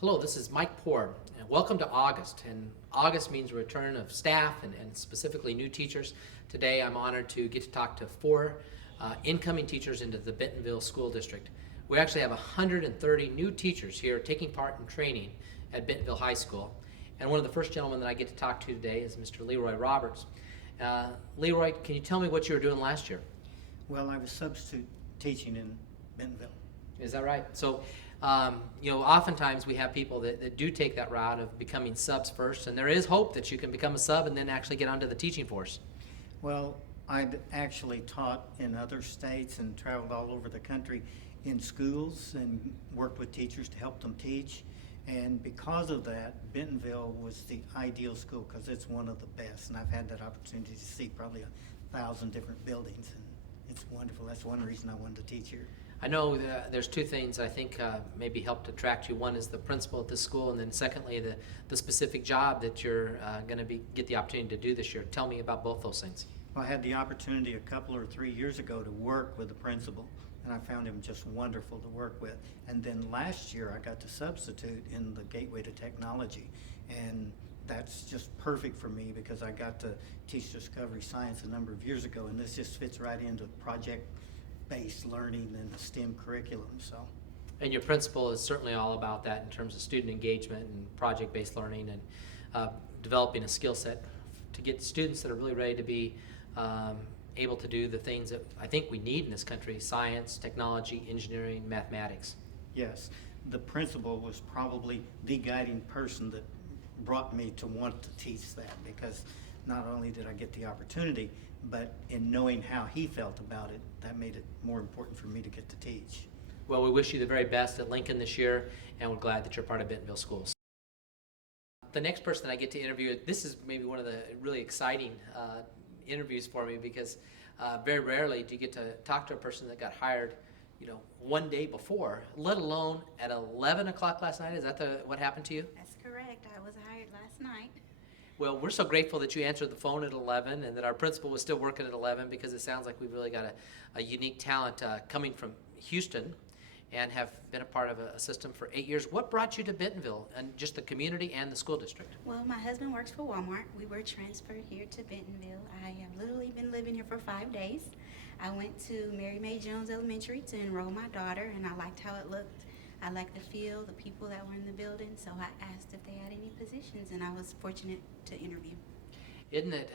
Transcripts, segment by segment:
Hello, this is Mike Poor, and welcome to August. And August means return of staff and specifically new teachers. Today I'm honored to get to talk to four incoming teachers into the Bentonville School District. We actually have 130 new teachers here taking part in training at Bentonville High School. And one of the first gentlemen that I get to talk to today is Mr. Leroy Roberts. Leroy, can you tell me what you were doing last year? Well, I was substitute teaching in Bentonville. Is that right? So, oftentimes we have people that do take that route of becoming subs first, and there is hope that you can become a sub and then actually get onto the teaching force. Well, I'd actually taught in other states and traveled all over the country in schools and worked with teachers to help them teach. And because of that, Bentonville was the ideal school because it's one of the best. And I've had that opportunity to see probably 1,000 different buildings, and it's wonderful. That's one reason I wanted to teach here. I know there's two things I think maybe helped attract you. One is the principal at this school, and then secondly, the specific job that you're going to get the opportunity to do this year. Tell me about both those things. Well, I had the opportunity a couple or 3 years ago to work with the principal, and I found him just wonderful to work with. And then last year I got to substitute in the Gateway to Technology, and that's just perfect for me because I got to teach Discovery Science a number of years ago, and this just fits right into project-based learning and the STEM curriculum. And your principal is certainly all about that in terms of student engagement and project-based learning and developing a skill set to get students that are really ready to be able to do the things that I think we need in this country: science, technology, engineering, mathematics. Yes, the principal was probably the guiding person that brought me to want to teach that, because not only did I get the opportunity, but in knowing how he felt about it, that made it more important for me to get to teach. Well, we wish you the very best at Lincoln this year, and we're glad that you're part of Bentonville Schools. The next person that I get to interview, this is maybe one of the really exciting interviews for me, because very rarely do you get to talk to a person that got hired, one day before, let alone at 11 o'clock last night. Is that what happened to you? That's correct. I was hired last night. Well, we're so grateful that you answered the phone at 11 and that our principal was still working at 11, because it sounds like we've really got a unique talent coming from Houston and have been a part of a system for 8 years. What brought you to Bentonville, and just the community and the school district? Well, my husband works for Walmart. We were transferred here to Bentonville. I have literally been living here for 5 days. I went to Mary May Jones Elementary to enroll my daughter, and I liked how it looked. I liked the feel, the people that were in the building, so I asked if they had any positions, and I was fortunate to interview. Isn't it?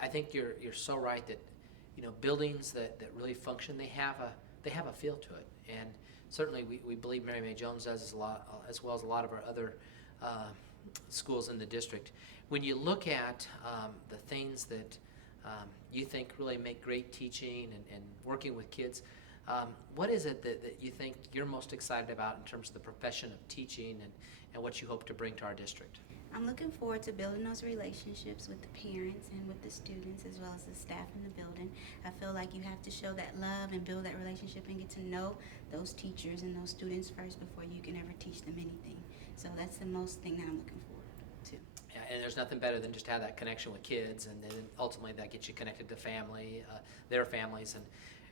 I think you're so right that buildings that really function, they have a feel to it, and certainly we believe Mary May Jones does as well as a lot of our other schools in the district. When you look at the things that you think really make great teaching and working with kids, what is it that you think you're most excited about in terms of the profession of teaching and what you hope to bring to our district? I'm looking forward to building those relationships with the parents and with the students, as well as the staff in the building. I feel like you have to show that love and build that relationship and get to know those teachers and those students first before you can ever teach them anything. So that's the most thing that I'm looking forward to. Yeah, and there's nothing better than just to have that connection with kids, and then ultimately that gets you connected to family, their families,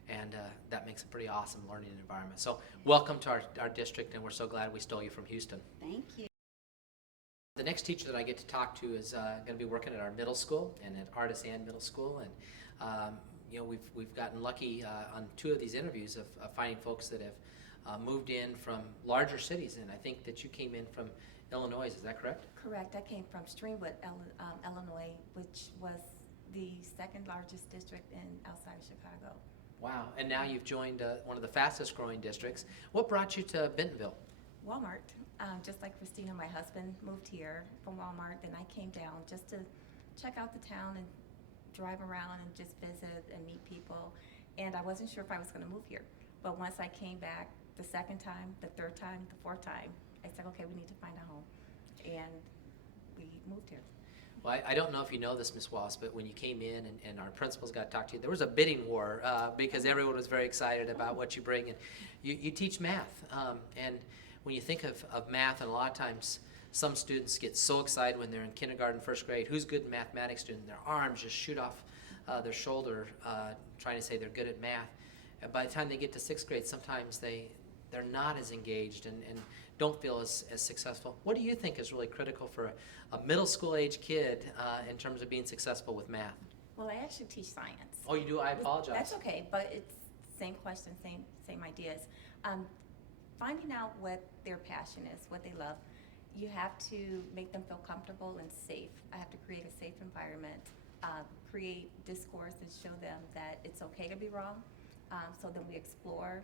and that makes a pretty awesome learning environment. So welcome to our district, and we're so glad we stole you from Houston. Thank you. The next teacher that I get to talk to is going to be working at our middle school and at Artisan Middle School, and we've gotten lucky on 2 of these interviews of finding folks that have moved in from larger cities, and I think that you came in from Illinois. Is that correct? Correct. I came from Streamwood, Illinois, which was the second largest district outside of Chicago. Wow. And now you've joined one of the fastest growing districts. What brought you to Bentonville? Walmart. Just like Christina, my husband moved here from Walmart, and I came down just to check out the town and drive around and just visit and meet people. And I wasn't sure if I was going to move here. But once I came back the second time, the third time, the fourth time, I said, okay, we need to find a home. And we moved here. Well, I don't know if you know this, Ms. Wallace, but when you came in and our principals got to talk to you, there was a bidding war because everyone was very excited about what you bring. And you teach math. And when you think of math, and a lot of times some students get so excited when they're in kindergarten, first grade, who's good in mathematics student? Their arms just shoot off their shoulder trying to say they're good at math. And by the time they get to 6th grade, sometimes they they're not as engaged and don't feel as successful. What do you think is really critical for a middle school age kid in terms of being successful with math? Well, I actually teach science. Oh, you do? I apologize. That's okay, but it's same question, same ideas. Finding out what their passion is, what they love. You have to make them feel comfortable and safe. I have to create a safe environment, create discourse and show them that it's okay to be wrong. So then we explore,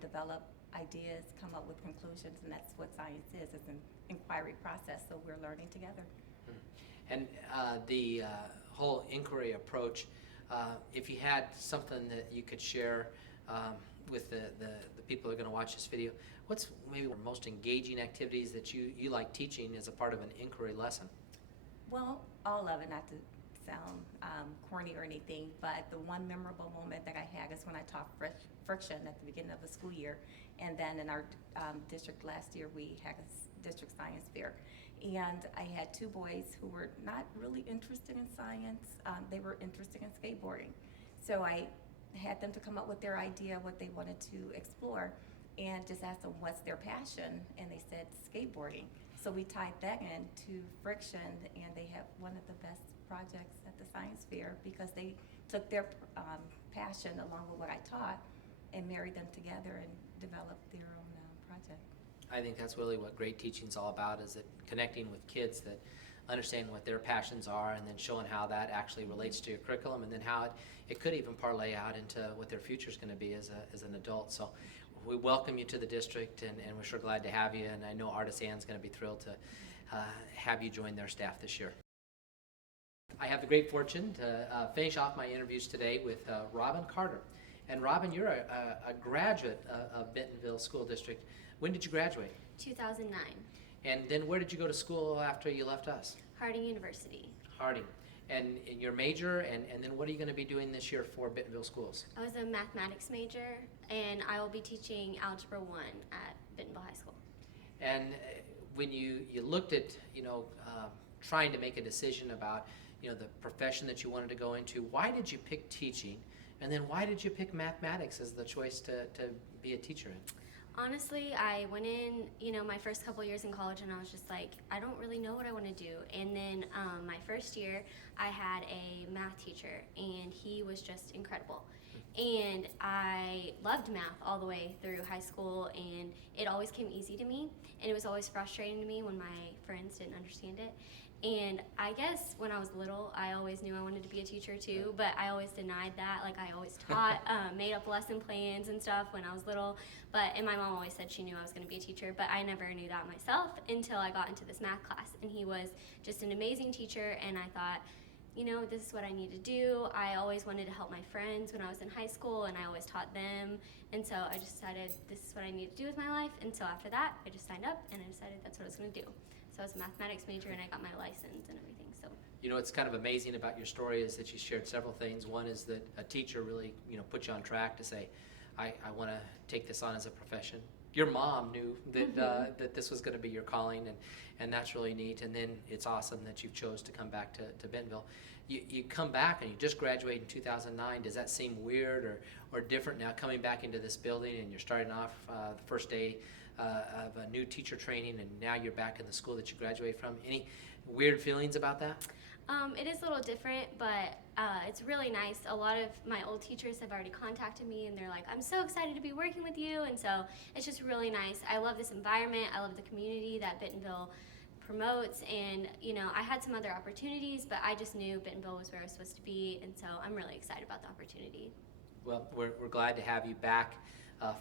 develop ideas, come up with conclusions, and that's what science is. It's an inquiry process, so we're learning together. And the whole inquiry approach, if you had something that you could share with the people who are going to watch this video, what's maybe one of the most engaging activities that you like teaching as a part of an inquiry lesson? Well, all of it, not to sound corny or anything, but the one memorable moment that I had is when I taught friction at the beginning of the school year. And then in our district last year, we had a district science fair. And I had two boys who were not really interested in science. They were interested in skateboarding. So I had them to come up with their idea, what they wanted to explore, and just asked them what's their passion, and they said skateboarding. So we tied that into friction, and they have one of the best projects at the science fair because they took their passion along with what I taught and married them together and developed their own project. I think that's really what great teaching is all about, is that connecting with kids that understand what their passions are and then showing how that actually relates to your curriculum, and then how it could even parlay out into what their future is going to be as an adult. So we welcome you to the district, and we're sure glad to have you, and I know Artisan's going to be thrilled to have you join their staff this year. I have the great fortune to finish off my interviews today with Robin Carter. And Robin, you're a graduate of Bentonville School District. When did you graduate? 2009, And then where did you go to school after you left us? Harding University. Harding. And your major, and then what are you going to be doing this year for Bentonville Schools? I was a mathematics major, and I will be teaching Algebra 1 at Bentonville High School. And when you looked at, trying to make a decision about, the profession that you wanted to go into, why did you pick teaching? And then why did you pick mathematics as the choice to be a teacher in? Honestly, I went in, my first couple years in college, and I was just like, I don't really know what I want to do. And then my first year, I had a math teacher, and he was just incredible. And I loved math all the way through high school, and it always came easy to me, and it was always frustrating to me when my friends didn't understand it. And I guess when I was little, I always knew I wanted to be a teacher too, but I always denied that. Like, I always taught, made up lesson plans and stuff when I was little, and my mom always said she knew I was going to be a teacher, but I never knew that myself until I got into this math class. And he was just an amazing teacher, and I thought, this is what I need to do. I always wanted to help my friends when I was in high school, and I always taught them. And so I just decided this is what I need to do with my life. And so after that, I just signed up, and I decided that's what I was going to do. So I was a mathematics major, and I got my license and everything. So What's kind of amazing about your story is that you shared several things. One is that a teacher really, put you on track to say, I want to take this on as a profession. Your mom knew that that this was going to be your calling, and that's really neat. And then it's awesome that you chose to come back to Bentonville. You come back and you just graduated in 2009. Does that seem weird or different now, coming back into this building and you're starting off the first day of a new teacher training, and now you're back in the school that you graduated from? Any weird feelings about that? it is a little different, but it's really nice. A lot of my old teachers have already contacted me, and they're like, I'm so excited to be working with you. And so it's just really nice. I love this environment. I love the community that Bentonville promotes, and I had some other opportunities, but I just knew Bentonville was where I was supposed to be, and so I'm really excited about the opportunity. Well, we're glad to have you back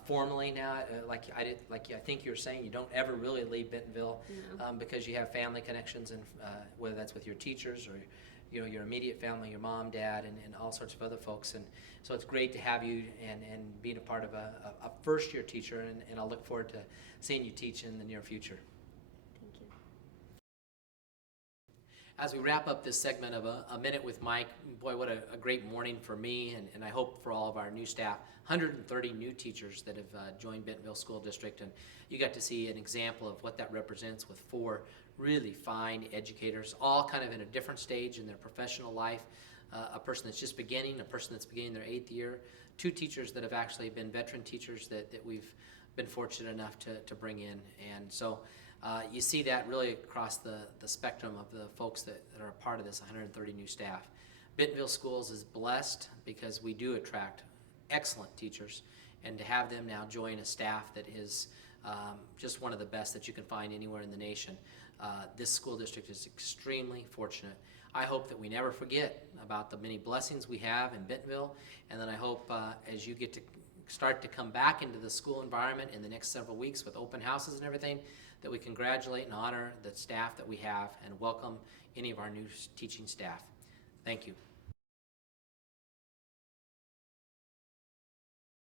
formally now. I think you were saying, you don't ever really leave Bentonville because you have family connections, and whether that's with your teachers or your immediate family, your mom, dad, and all sorts of other folks. And so it's great to have you and being a part of a first-year teacher, and I'll look forward to seeing you teach in the near future. Thank you. As we wrap up this segment of a Minute with Mike, boy, what a great morning for me, and I hope for all of our new staff. 130 new teachers that have joined Bentonville School District, and you got to see an example of what that represents with 4 really fine educators, all kind of in a different stage in their professional life, a person that's just beginning, a person that's beginning their 8th year, 2 teachers that have actually been veteran teachers that we've been fortunate enough to bring in. And so you see that really across the spectrum of the folks that are a part of this 130 new staff. Bentonville Schools is blessed because we do attract excellent teachers, and to have them now join a staff that is just one of the best that you can find anywhere in the nation. This school district is extremely fortunate. I hope that we never forget about the many blessings we have in Bentonville, and then I hope as you get to start to come back into the school environment in the next several weeks with open houses and everything, that we congratulate and honor the staff that we have and welcome any of our new teaching staff. Thank you.